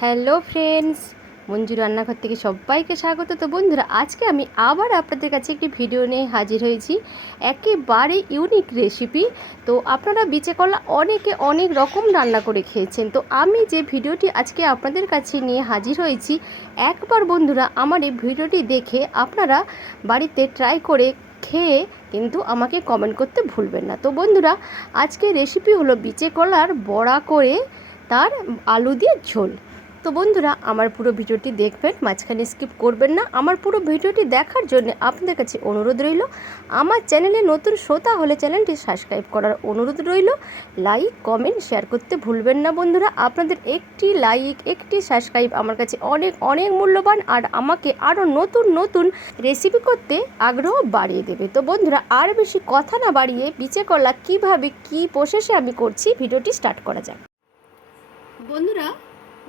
Hello friends, Manju রান্নাঘর থেকে সবাইকে স্বাগত। তো বন্ধুরা, আজকে আমি আবার আপনাদের কাছে একটি ভিডিও নিয়ে হাজির হয়েছি, একেবারে ইউনিক রেসিপি। তো আপনারা বিচে কলা অনেকে অনেক রকম রান্না করে খেয়েছেন, তো আমি যে ভিডিওটি আজকে আপনাদের কাছে নিয়ে হাজির হয়েছি, একবার বন্ধুরা আমার এই ভিডিওটি দেখে আপনারা বাড়িতে ট্রাই করে খেয়ে কিন্তু আমাকে কমেন্ট করতে ভুলবেন না। তো বন্ধুরা, আজকে রেসিপি হলো বিচে কলার বড়া করে তার আলু দিয়ে ঝোল। তো বন্ধুরা, আমার পুরো ভিডিওটি দেখবেন, মাঝখানে স্কিপ করবেন না। আমার পুরো ভিডিওটি দেখার জন্য আপনাদের কাছে অনুরোধ রইল। আমার চ্যানেলে নতুন শ্রোতা হলে চ্যানেলটি সাবস্ক্রাইব করার অনুরোধ রইল। লাইক কমেন্ট শেয়ার করতে ভুলবেন না বন্ধুরা। আপনাদের একটি লাইক একটি সাবস্ক্রাইব আমার কাছে অনেক অনেক মূল্যবান, আর আমাকে আরও নতুন নতুন রেসিপি করতে আগ্রহ বাড়িয়ে দেবে। তো বন্ধুরা, আর বেশি কথা না বাড়িয়ে বিচে কলা কীভাবে কী প্রসেসে আমি করছি ভিডিওটি স্টার্ট করা যাক। বন্ধুরা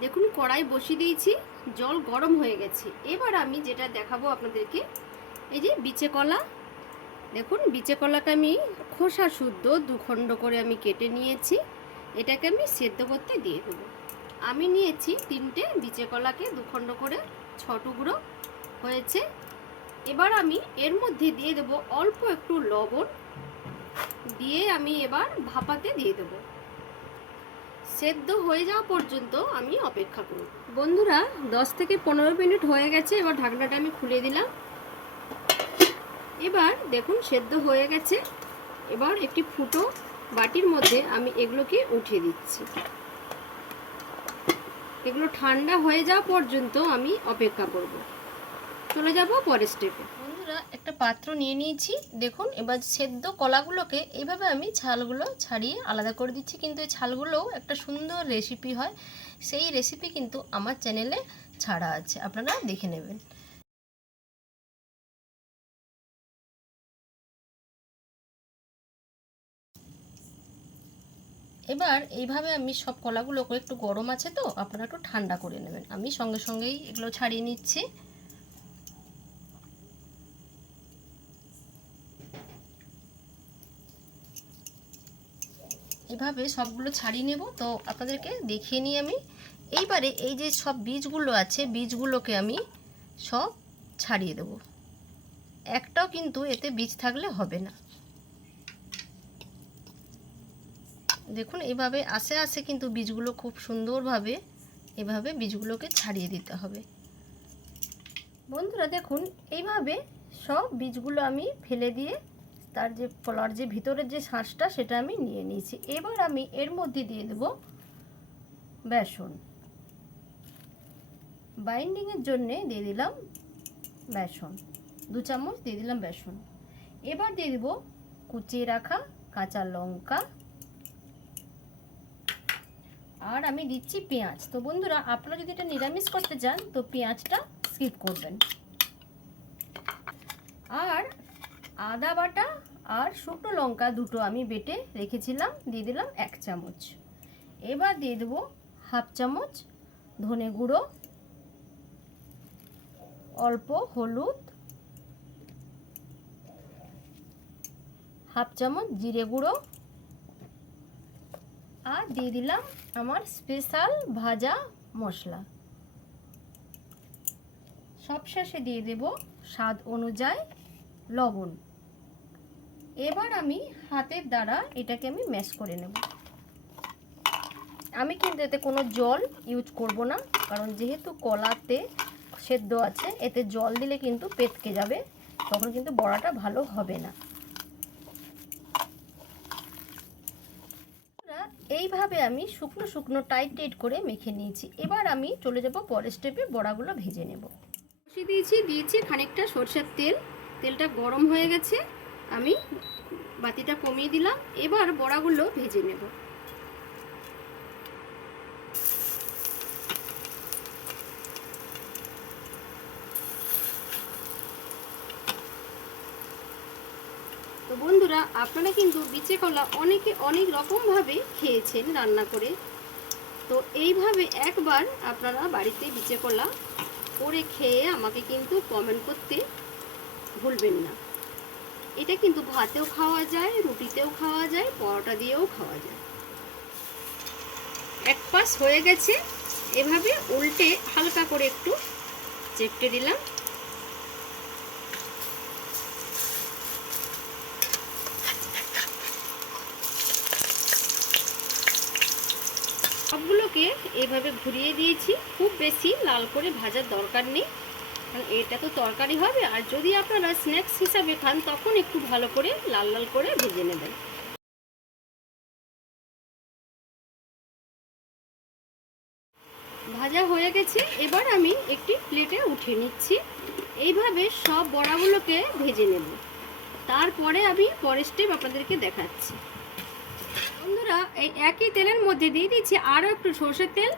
দেখুন, কড়াই বসিয়ে দিয়েছি, জল গরম হয়ে গেছে। এবার আমি যেটা দেখাবো আপনাদেরকে, এই যে বিচে কলা, দেখুন বিচে কলাকে আমি খোসা শুদ্ধ দুখণ্ড করে আমি কেটে নিয়েছি। এটাকে আমি সেদ্ধ করতে দিয়ে দেবো। আমি নিয়েছি 3টে বিচে কলাকে দুখণ্ড করে 6 টুকরো হয়েছে। এবার আমি এর মধ্যে দিয়ে দেবো অল্প একটু লবণ, দিয়ে আমি এবার ভাপাতে দিয়ে দেবো। সেদ্ধ হয়ে যাওয়া পর্যন্ত আমি অপেক্ষা করব। বন্ধুরা, 10 থেকে 15 মিনিট হয়ে গেছে। এবার ঢাকনাটা আমি খুলে দিলাম। এবার দেখুন সেদ্ধ হয়ে গেছে। এবার একটি ফুটো বাটির মধ্যে আমি এগুলোকে উঠিয়ে দিচ্ছি। এগুলো ঠান্ডা হয়ে যাওয়া পর্যন্ত আমি অপেক্ষা করব। চলে যাব পরের স্টেপে। বন্ধুরা, একটা পাত্র নিয়ে নিয়েছি। দেখুন, এবার সেদ্ধ কলাগুলোকে এইভাবে আমি ছালগুলো ছাড়িয়ে আলাদা করে দিচ্ছি। কিন্তু এই ছালগুলোও একটা সুন্দর রেসিপি হয়, সেই রেসিপি কিন্তু আমার চ্যানেলে ছাড়া আছে, আপনারা দেখে নেবেন। এবার এইভাবে আমি সব কলাগুলোকে, একটু গরম আছে তো আপনারা একটু ঠান্ডা করে নেবেন। আমি সঙ্গে সঙ্গেই এগুলো ছাড়িয়ে নিচ্ছি। এভাবে সবগুলো ছাড়িয়ে নেব। তো আপনাদেরকে দেখিয়ে নিই আমি। এইবারে এই যে সব বীজগুলো আছে, বীজগুলোকে আমি সব ছাড়িয়ে দেব। একটাও কিন্তু এতে বীজ থাকলে হবে না। দেখুন, এইভাবে আস্তে আস্তে কিন্তু বীজগুলো খুব সুন্দরভাবে এভাবে বীজগুলোকে ছাড়িয়ে দিতে হবে। বন্ধুরা দেখুন, এইভাবে সব বীজগুলো আমি ফেলে দিয়ে তার যে কলার যে ভিতরের যে শাঁসটা সেটা আমি নিয়ে নিয়েছি। এবার আমি এর মধ্যে দিয়ে দেব বেসন। বাইন্ডিংয়ের জন্যে দিয়ে দিলাম বেসন, 2 চামচ দিয়ে দিলাম বেসন। এবার দিয়ে দেব কুচিয়ে রাখা কাঁচা লঙ্কা, আর আমি দিচ্ছি পেঁয়াজ। তো বন্ধুরা, আপনারা যদি এটা নিরামিষ করতে চান তো পেঁয়াজটা স্কিপ করবেন। আর আদা বাটা আর শুকনো লঙ্কা দুটো আমি বেটে রেখেছিলাম, দিয়ে দিলাম 1 চামচ। এবার দিয়ে দেবো 1/2 চামচ ধনে গুঁড়ো, অল্প হলুদ, 1/2 চামচ জিরে গুঁড়ো, আর দিয়ে দিলাম আমার স্পেশাল ভাজা মশলা। সবশেষে দিয়ে দেব স্বাদ অনুযায়ী লবণ। এবার আমি হাতের দ্বারা এটাকে আমি ম্যাশ করে নেব। আমি কিন্তু এতে কোনো জল ইউজ করব না, কারণ যেহেতু কলাতে সেদ্ধ আছে, এতে জল দিলে কিন্তু পেটকে যাবে, তখন কিন্তু বড়াটা ভালো হবে না। এইভাবে আমি শুকনো শুকনো টাইট টাইট করে মেখে নিয়েছি। এবার আমি চলে যাব পরের স্টেপে, বড়াগুলো ভেজে নেব। বসিয়ে দিয়েছি খানিকটা সরষের তেল। তেলটা গরম হয়ে গেছে, আমি বাতিটা কমিয়ে দিলাম। এবার বড়াগুলো ভেজে নেব। তো বন্ধুরা, আপনারা কিন্তু বিচে কলা অনেকে অনেক রকমভাবে খেয়েছেন রান্না করে। তো এইভাবে একবার আপনারা বাড়িতে বিচে কলা করে খেয়ে আমাকে কিন্তু কমেন্ট করতে ভুলবেন না। এটা কিন্তু ভাতেও খাওয়া যায়, রুটিতেও খাওয়া যায়, পরোটা দিয়েও খাওয়া যায়। এক পাশ হয়ে গেছে, এভাবে উল্টে হালকা করে একটু চেপটে দিলাম। সবগুলোকে এভাবে ঘুরিয়ে দিয়েছি। খুব বেশি লাল করে ভাজার দরকার নেই, কারণ এটা তো তরকারি হবে। আর যদি আপনারা স্ন্যাক্স হিসাবে খান তখন একটু ভালো করে লাল লাল করে ভেজে নেবেন। ভাজা হয়ে গেছে, এবার আমি একটি প্লেটে উঠিয়ে নিচ্ছি। এইভাবে সব বড়াগুলোকে ভেজে নেব, তারপরে আমি পরের স্টেপ আপনাদেরকে দেখাচ্ছি। বন্ধুরা, এই একই তেলের মধ্যে দিয়ে দিচ্ছি আরও একটু সর্ষের তেল।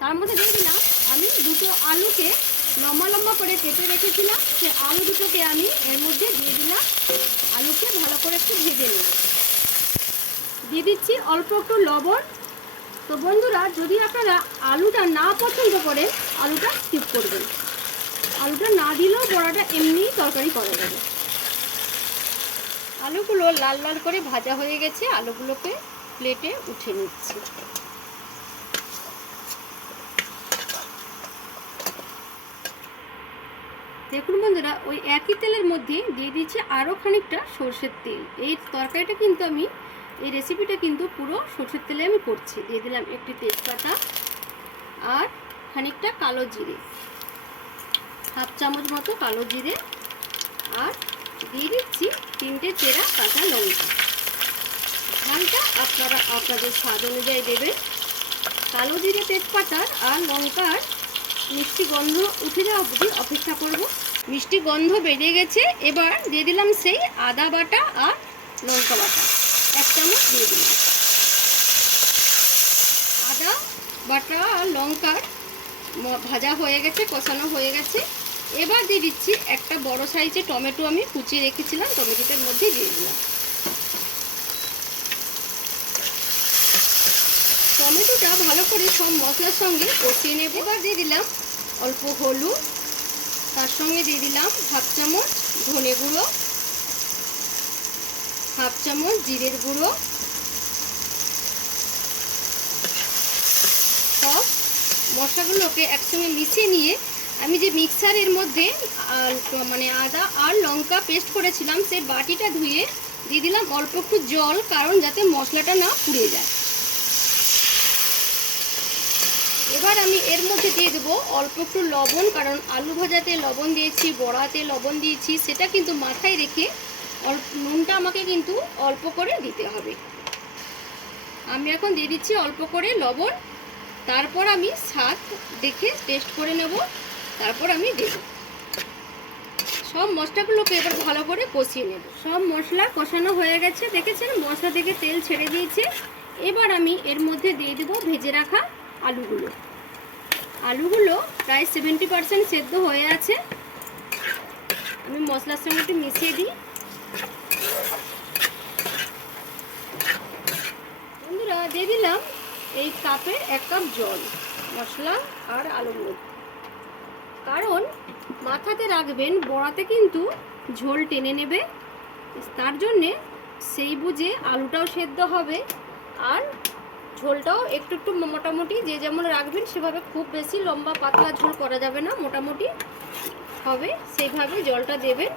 তার মধ্যে দিয়ে দিলাম আমি দুটো আলুকে লম্বা লম্বা করে কেটে রেখেছিলাম, সে আলু দুটোকে আমি এর মধ্যে দিয়ে দিলাম। আলুকে ভালো করে একটু ভেজে নেব। দিয়ে দিচ্ছি অল্প একটু লবণ। তো বন্ধুরা, যদি আপনারা আলুটা না পছন্দ করেন আলুটা স্কিপ করবেন, আলুটা না দিলেও বড়াটা এমনিই তরকারি করা যাবে। আলুগুলো লাল লাল করে ভাজা হয়ে গেছে, আলুগুলোকে প্লেটে উঠে নিচ্ছি। দেখুন বন্ধুরা, ওই একই তেলের মধ্যে দিয়ে দিচ্ছি আরও খানিকটা সর্ষের তেল। এই তরকারিটা কিন্তু এই রেসিপিটা কিন্তু পুরো সর্ষের তেলে আমি করছি। দিয়ে দিলাম একটি তেজপাতা আর খানিকটা কালো জিরে, হাফ চামচ মতো কালো জিরে, আর দিয়ে দিচ্ছি 3টে চেরা কাঁচা লঙ্কা। ঝালটা আপনারা আপনাদের স্বাদ অনুযায়ী দেবেন। কালো জিরে, তেজপাতার আর লঙ্কার মিষ্টি গন্ধ উঠে যাওয়া অবধি অপেক্ষা করব। মিষ্টি গন্ধ বেরিয়ে গেছে, এবার দিয়ে দিলাম সেই আদা বাটা আর লঙ্কা বাটা 1 চামচ দিয়ে দিলাম। আদা বাটা আর লঙ্কার ভাজা হয়ে গেছে, কষানো হয়ে গেছে। এবার দিয়ে দিচ্ছি একটা বড় সাইজের টমেটো আমি কুচিয়ে রেখেছিলাম, টমেটোটার মধ্যে দিয়ে দিলাম। টমেটোটা ভালো করে সব মশলার সঙ্গে কষিয়ে নেব। এবার দিয়ে দিলাম অল্প হলুদ, তার সঙ্গে দিয়ে দিলাম হাফ চামচ ধনে গুঁড়ো, হাফ চামচ জিরের গুঁড়ো। সব মশলাগুলোকে একসঙ্গে মিশিয়ে নিয়ে আমি যে মিক্সারের মধ্যে মানে আদা আর লঙ্কা পেস্ট করেছিলাম সেই বাটিটা ধুয়ে দিয়ে দিলাম অল্প একটু জল, কারণ যাতে মশলাটা না পুড়ে যায়। এবার আমি এর মধ্যে দিয়ে দেবো অল্প একটু লবণ, কারণ আলু ভাজাতে লবণ দিয়েছি, বড়াতে লবণ দিয়েছি, সেটা কিন্তু মাথায় রেখে নুনটা আমাকে কিন্তু অল্প করে দিতে হবে। আমি এখন দিয়ে দিচ্ছি অল্প করে লবণ, তারপর আমি স্বাদ দেখে টেস্ট করে নেব, তারপর আমি দেব। সব মশলাগুলোকে এবার ভালো করে কষিয়ে নেব। সব মশলা কষানো হয়ে গেছে, দেখেছেন মশলা থেকে তেল ছেড়ে দিয়েছে। এবার আমি এর মধ্যে দিয়ে দেবো ভেজে রাখা আলুগুলো। আলুগুলো প্রায় 70% সেদ্ধ হয়ে আছে। আমি মশলার সঙ্গে একটু মিশিয়ে দিই। বন্ধুরা, দিয়ে দিলাম এই কাপের 1 কাপ জল মশলা আর আলুর মধ্যে, কারণ মাথাতে রাখবেন বড়াতে কিন্তু ঝোল টেনে নেবে, তার জন্যে সেই বুঝে আলুটাও সেদ্ধ হবে আর ঝোলটাও একটু একটু মোটামুটি যে যেমন রাখবেন সেভাবে, খুব বেশি লম্বা পাতলা ঝোল করা যাবে না, মোটামুটি হবে সেইভাবে জলটা দেবেন।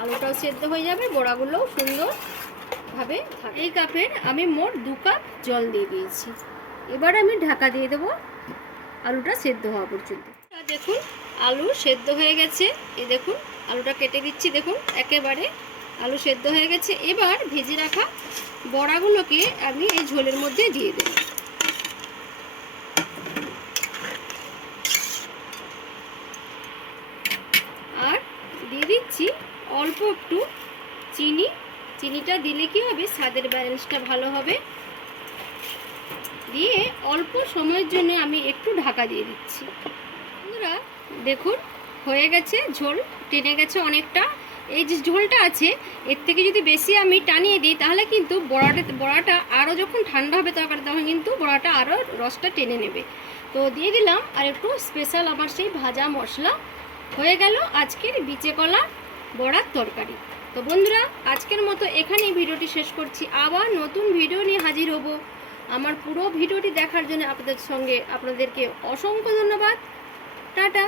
আলুটাও সেদ্ধ হয়ে যাবে, বড়াগুলোও সুন্দরভাবে থাকে। এই কাপের আমি মোট 2 কাপ জল দিয়ে দিয়েছি। এবার আমি ঢাকা দিয়ে দেবো আলুটা সেদ্ধ হওয়া পর্যন্ত। দেখুন আলু সেদ্ধ হয়ে গেছে, এই দেখুন আলুটা কেটে দিচ্ছি, দেখুন একেবারে আলু সেদ্ধ হয়ে গেছে। এবার ভেজে রাখা বড়াগুলোকে আমি এই ঝোলের মধ্যে দিয়ে দেব। আর দিয়ে দিচ্ছি অল্প একটু চিনি। চিনিটা দিলে কি হবে, স্বাদের ব্যালেন্সটা ভালো হবে। দিয়ে অল্প সময়ের জন্য আমি একটু ঢাকা দিয়ে দিচ্ছি। বন্ধুরা দেখুন হয়ে গেছে, ঝোল টেনে গেছে অনেকটা। এই যে ঝোলটা আছে এর থেকে যদি বেশি আমি টানিয়ে দিই তাহলে কিন্তু বড়াটা আরও যখন ঠান্ডা হবে তখন কিন্তু বড়াটা আরও রসটা টেনে নেবে। তো দিয়ে দিলাম আর একটু স্পেশাল আমার সেই ভাজা মশলা। হয়ে গেল আজকের বিচে কলা বড়ার তরকারি। তো বন্ধুরা, আজকের মতো এখানেই ভিডিওটি শেষ করছি। আবার নতুন ভিডিও নিয়ে হাজির হব। আমার পুরো ভিডিওটি দেখার জন্য আপনাদেরকে অসংখ্য ধন্যবাদ। টাটা।